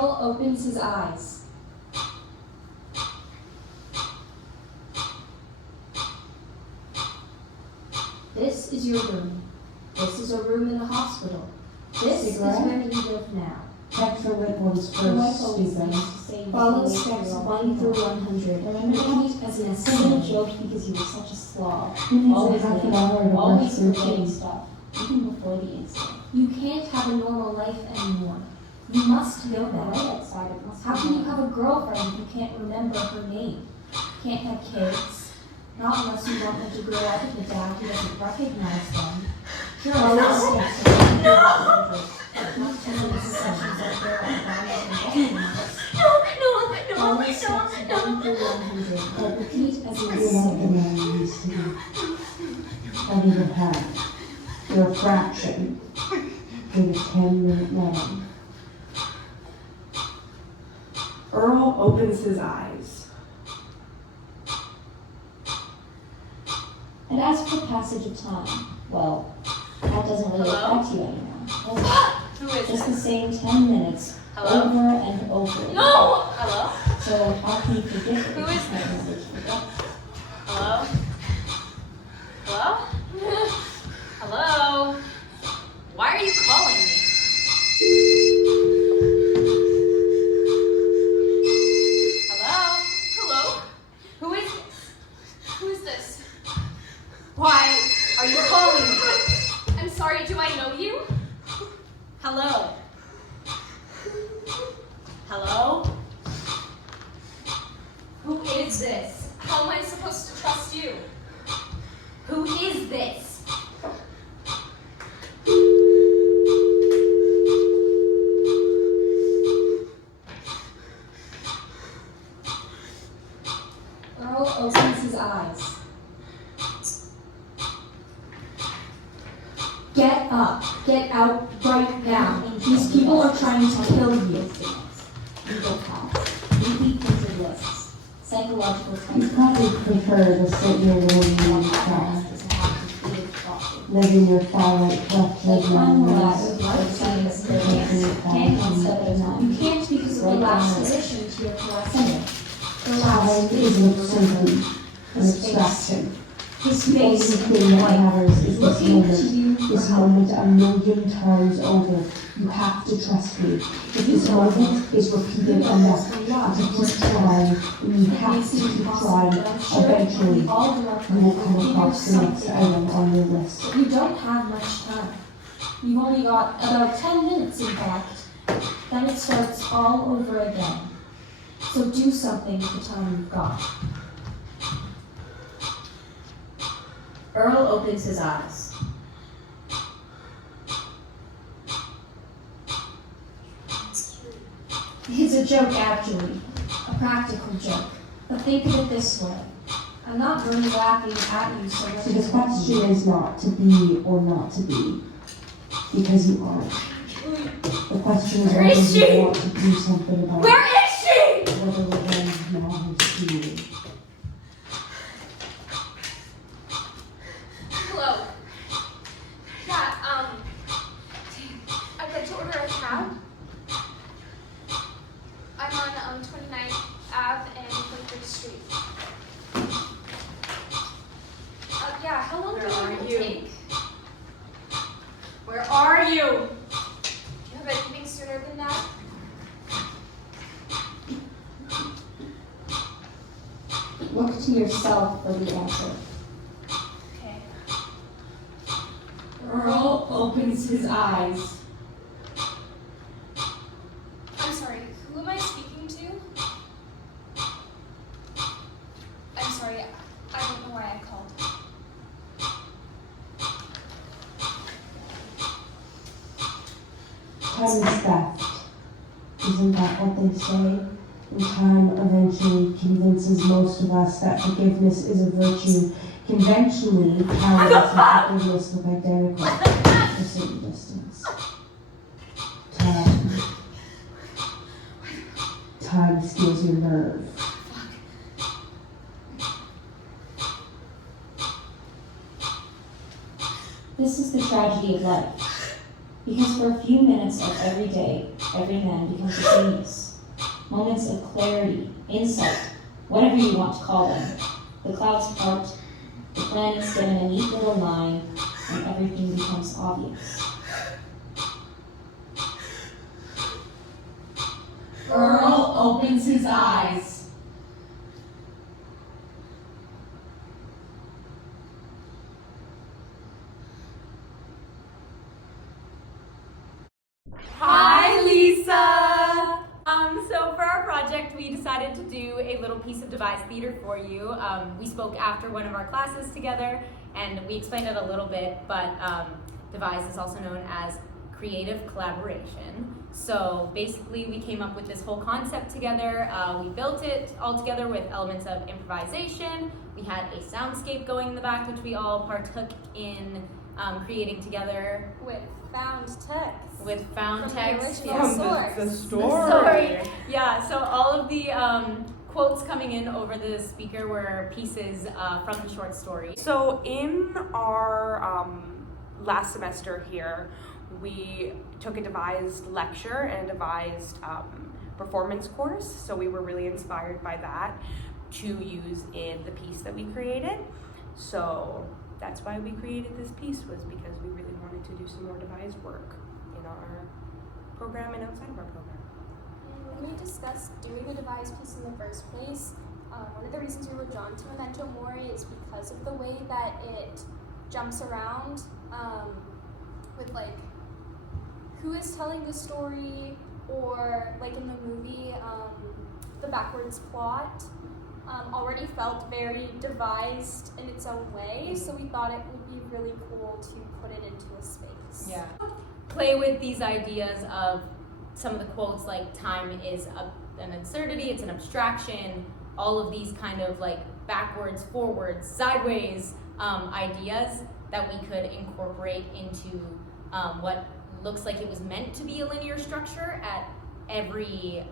Earl opens his eyes. This is your room. This is a room in the hospital. This is where you live now. Check for liquids first, stupid. Follow steps 1 through 100. Remember Repeat as an Someone assistant. joked because you were such a slob. Who needs Always a half an late. hour to Always brush your forgetting teeth? stuff, even before the incident. You can't have a normal life anymore. You must know Right that. outside, it must How be can you nice. have a girlfriend if you can't remember her name? Can't have kids. Not unless you want them to grow up with a dad who doesn't recognize them. Here are the steps of 1 through 100. Not 10 minutes sessions out there on values and documents. Follow steps 1 through 100. But repeat as an You're not the assistant. man you used to be. Not even half. You're a fraction. You're a 10-minute man. Earl opens his eyes. And as for passage of time, well, that doesn't really Hello? affect you anymore. Who is Just it? the same 10 minutes Hello? over and over again. No! Hello? So how can you forget it? Who if is it's not easy to forget? Hello? Hello? Hello? Why are you calling me? Hello? Hello? Who is this? Who is this? Why are you calling me? I'm sorry, do I know you? Hello? Hello? Who is this? How am I supposed to trust you? Who is this? Earl opens his eyes. Get up. Get out right now. These people are trying to kill you. Legal costs, weekly printed lists, psychological You tests. probably prefer to sit here alone and cry, live in your twilight collection of memories. Can't instead of not. You can't because of the last addition to your collection. The last Time is an obsession, an abstraction. His The only face thing that matters is this looking to moment. you This for help. moment a million times over. You have to trust me. If this moment is repeated enough, to keep trying, and you have to keep trying, eventually you will come across the next item on your list. But you don't have much time. You've only got about 10 minutes, in fact. Then it starts all over again. So do something with the time you've got. Earl opens his eyes. It's a joke, actually. A practical joke. But think of it this way. I'm not really laughing at you so much So the as at question you. is not to be or not to be, because you aren't. The question is Where whether is you she? want to do something about it, Where is she? whether revenge matters to you. Hello. Yeah, I'd like to order a cab. I'm on 29th Ave and 23rd Street. Yeah, how long do you think it'll take? Where are you? Do you have anything sooner than that? Look to yourself for the answer. Okay. Earl opens his eyes. I'm sorry, who am I speaking to? I'm sorry, I don't know why I called. Time is theft. Isn't that what they say? And time eventually convinces most of us that forgiveness is a virtue. Conventionally, kindness and forgiveness look identical at a certain distance. Time. Time steals your nerve. This is the tragedy of life. Because for a few minutes of every day, every man becomes a genius. Moments of clarity, insight, whatever you want to call them. The clouds part, the planets get in a neat little line, and everything becomes obvious. Earl opens his eyes. Hi, Lisa! So for our project, we decided to do a little piece of devised theater for you. We spoke after one of our classes together, and we explained it a little bit, but devised is also known as creative collaboration. So basically, we came up with this whole concept together. We built it all together with elements of improvisation. We had a soundscape going in the back, which we all partook in creating together. With found text. With found From text, the original source. The The story. story. Yeah, so all of the quotes coming in over the speaker were pieces from the short story. So in our last semester here, we took a devised lecture and a devised performance course. So we were really inspired by that to use in the piece that we created. So that's why we created this piece, was because we really wanted to do some more devised work in our program and outside of our program. When we discussed doing a devised piece in the first place, one of the reasons we were drawn to Memento Mori is because of the way that it jumps around with like who is telling the story, or like in the movie, the backwards plot already felt very devised in its own way, so we thought it would be really cool to put it into a space. Yeah. Play with these ideas of some of the quotes, like time is an absurdity, it's an abstraction, all of these kind of like backwards, forwards, sideways ideas that we could incorporate into what looks like it was meant to be a linear structure at every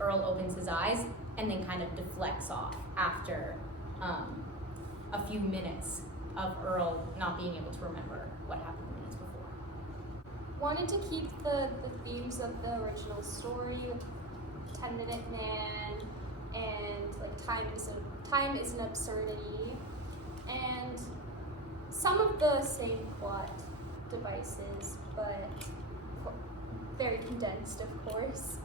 Earl opens his eyes, and then kind of deflects off after a few minutes of Earl not being able to remember what happened the minutes before. Wanted to keep the themes of the original story, 10-minute man, and like time is an absurdity, and some of the same plot devices, but very condensed, of course.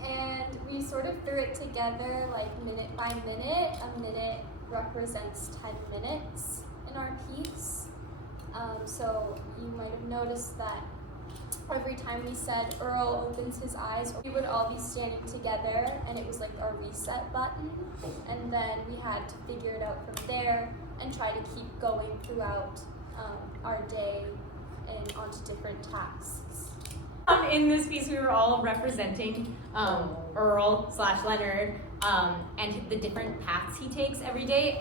And we sort of threw it together like minute by minute. A minute represents 10 minutes in our piece. So you might have noticed that every time we said Earl opens his eyes, we would all be standing together, and it was like our reset button. And then we had to figure it out from there and try to keep going throughout our day and onto different tasks. In this piece, we were all representing Earl / Leonard and the different paths he takes every day,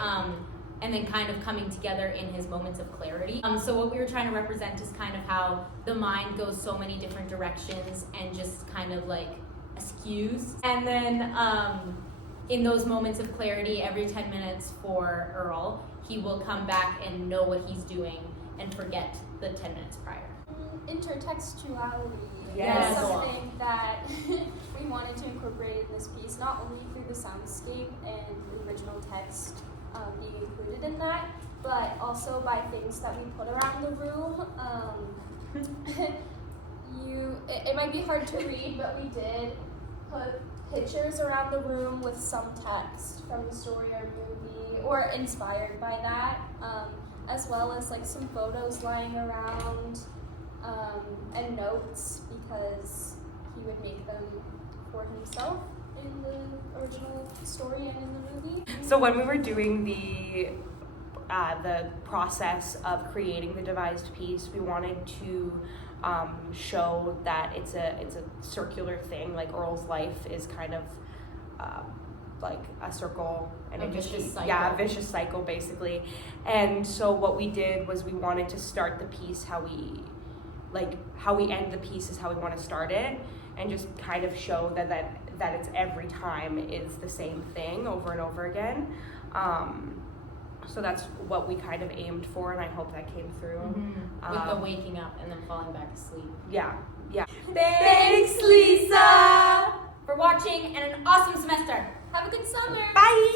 and then kind of coming together in his moments of clarity. So what we were trying to represent is kind of how the mind goes so many different directions and just kind of like askews. And then in those moments of clarity, every 10 minutes for Earl, he will come back and know what he's doing and forget the 10 minutes prior. Intertextuality Yes. is something that we wanted to incorporate in this piece, not only through the soundscape and the original text being included in that, but also by things that we put around the room. It might be hard to read, but we did put pictures around the room with some text from the story or movie, or inspired by that, as well as like some photos lying around, and notes, because he would make them for himself in the original story and in the movie. So when we were doing the process of creating the devised piece, we wanted to show that it's a circular thing. Like Earl's life is kind of like a circle, and A vicious cycle. Yeah, a vicious cycle basically. And so what we did was we wanted to start the piece how we end the piece is how we want to start it, and just kind of show that it's every time is the same thing over and over again. So that's what we kind of aimed for, and I hope that came through. With the waking up and then falling back asleep. Yeah. Thanks, Lisa, for watching, and an awesome semester. Have a good summer. Bye.